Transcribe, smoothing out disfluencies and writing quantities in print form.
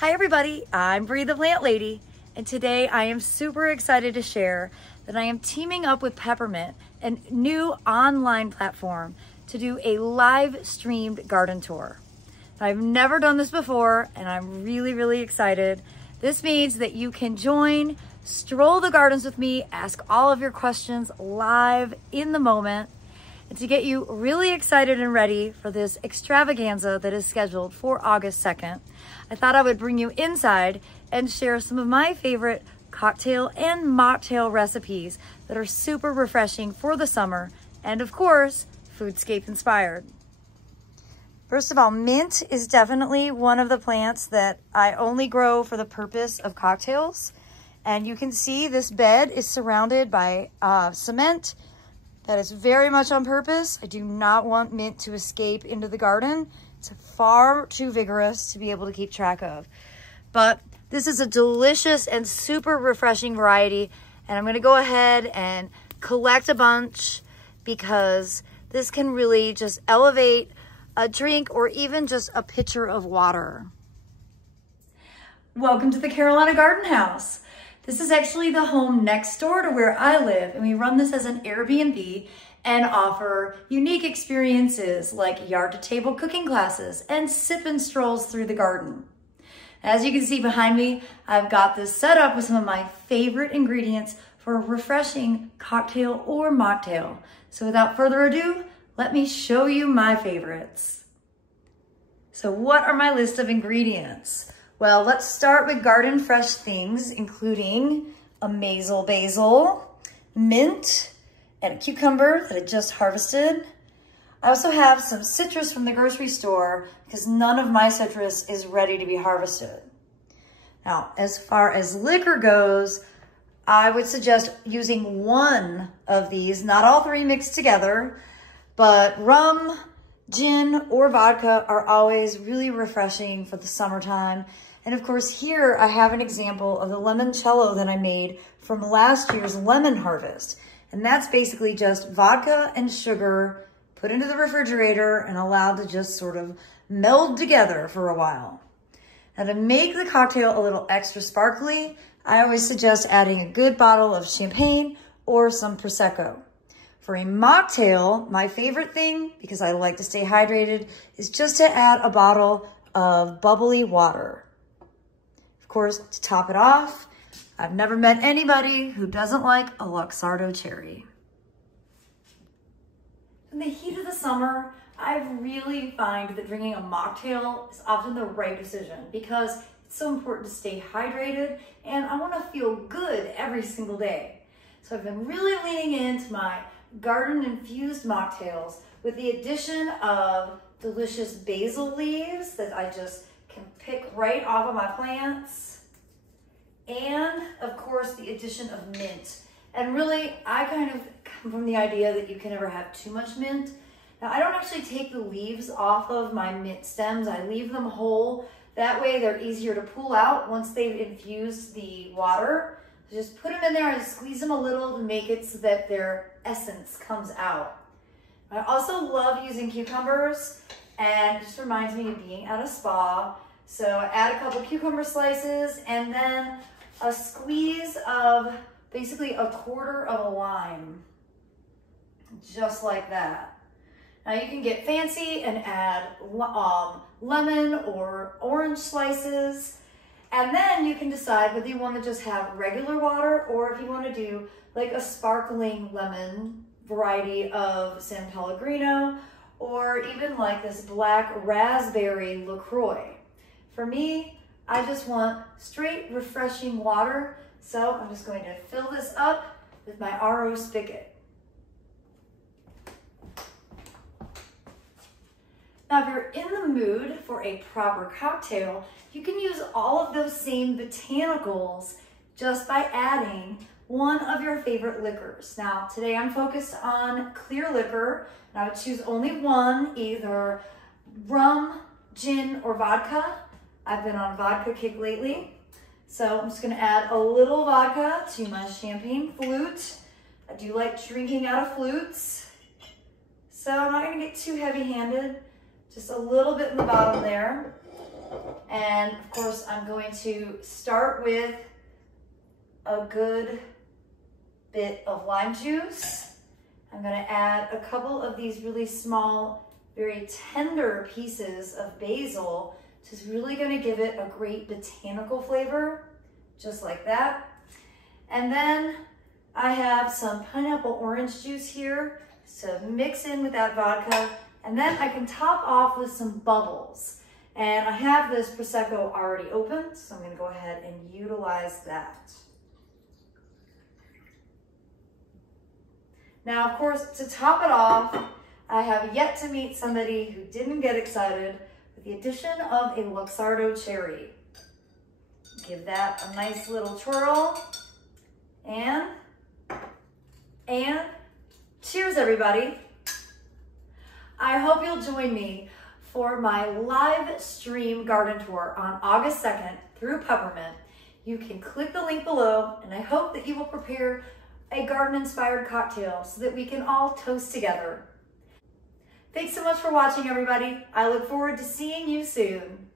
Hi everybody, I'm Bree the Plant Lady, and today I am super excited to share that I am teaming up with Peppermint, a new online platform, to do a live streamed garden tour. I've never done this before and I'm really excited. This means that you can join, stroll the gardens with me, ask all of your questions live in the moment, and to get you really excited and ready for this extravaganza that is scheduled for August 2nd, I thought I would bring you inside and share some of my favorite cocktail and mocktail recipes that are super refreshing for the summer and, of course, foodscape inspired. First of all, mint is definitely one of the plants that I only grow for the purpose of cocktails. And you can see this bed is surrounded by cement. That is very much on purpose. I do not want mint to escape into the garden. It's far too vigorous to be able to keep track of. But this is a delicious and super refreshing variety. And I'm gonna go ahead and collect a bunch because this can really just elevate a drink or even just a pitcher of water. Welcome to the Carolina Garden House. This is actually the home next door to where I live, and we run this as an Airbnb and offer unique experiences like yard to table cooking classes and sip and strolls through the garden. As you can see behind me, I've got this set up with some of my favorite ingredients for a refreshing cocktail or mocktail. So without further ado, let me show you my favorites. So what are my list of ingredients? Well, let's start with garden fresh things, including a mazel basil, mint, and a cucumber that I just harvested. I also have some citrus from the grocery store because none of my citrus is ready to be harvested. Now, as far as liquor goes, I would suggest using one of these, not all three mixed together, but rum, gin, or vodka are always really refreshing for the summertime. And of course, here I have an example of the limoncello that I made from last year's lemon harvest. And that's basically just vodka and sugar put into the refrigerator and allowed to just sort of meld together for a while. Now to make the cocktail a little extra sparkly, I always suggest adding a good bottle of champagne or some Prosecco. For a mocktail, my favorite thing, because I like to stay hydrated, is just to add a bottle of bubbly water. Of course, to top it off, I've never met anybody who doesn't like a Luxardo cherry. In the heat of the summer, I really find that drinking a mocktail is often the right decision because it's so important to stay hydrated and I want to feel good every single day. So I've been really leaning into my garden infused mocktails with the addition of delicious basil leaves that I just can pick right off of my plants. And of course, the addition of mint. And really, I kind of come from the idea that you can never have too much mint. Now, I don't actually take the leaves off of my mint stems. I leave them whole. That way, they're easier to pull out once they've infused the water. So just put them in there and squeeze them a little to make it so that their essence comes out. I also love using cucumbers, and it just reminds me of being at a spa. So I add a couple cucumber slices and then a squeeze of basically a quarter of a lime, just like that. Now you can get fancy and add lemon or orange slices, and then you can decide whether you want to just have regular water or if you want to do like a sparkling lemon variety of San Pellegrino or even like this black raspberry LaCroix. For me, I just want straight, refreshing water, so I'm just going to fill this up with my RO spigot. Now, if you're in the mood for a proper cocktail, you can use all of those same botanicals just by adding one of your favorite liquors. Now, today I'm focused on clear liquor, and I would choose only one, either rum, gin, or vodka. I've been on a vodka kick lately. So I'm just gonna add a little vodka to my champagne flute. I do like drinking out of flutes. So I'm not gonna get too heavy-handed, just a little bit in the bottom there. And of course, I'm going to start with a good bit of lime juice. I'm going to add a couple of these really small, very tender pieces of basil, which is really going to give it a great botanical flavor, just like that. And then I have some pineapple orange juice here to mix in with that vodka. And then I can top off with some bubbles. And I have this Prosecco already opened, so I'm going to go ahead and utilize that. Now, of course, to top it off, I have yet to meet somebody who didn't get excited with the addition of a Luxardo cherry. Give that a nice little twirl. And cheers, everybody. I hope you'll join me for my live stream garden tour on August 2nd through Peppermint. You can click the link below, and I hope that you will prepare a garden-inspired cocktail so that we can all toast together. Thanks so much for watching, everybody. I look forward to seeing you soon.